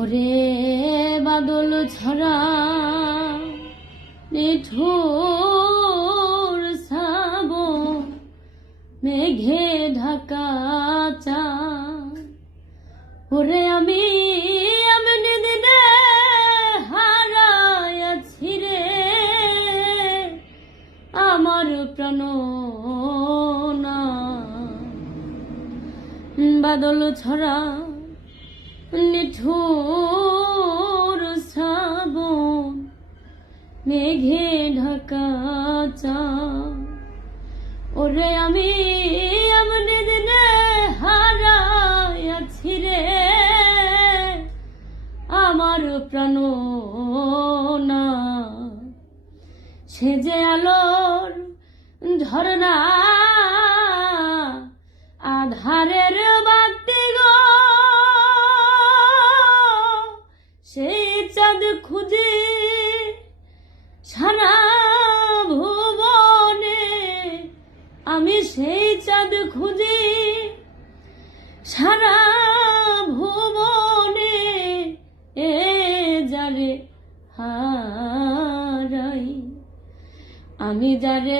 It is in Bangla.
ওরে বাদল ছড়া নিঠুর শ্রাবণ মেঘে ঢাকা চাঁদ। ওরে আমি এমনি দিনে হারাইয়াছি রে আমার প্রাণ না। বাদল ছড়া নিঠুর শ্রাবণ মেঘে ঢাকা চাঁদ। ওরে আমি এমনি দিনে হারাইয়াছি রে আমার প্রাণ না। সে যে আলোর ঝরনা আধারের বাতি গো, সেই চাঁদ খুঁজে সারা ভুবনে, আমি সেই চাঁদ খুঁজে সারা ভুবনে। এ যারে হারাই আমি যারে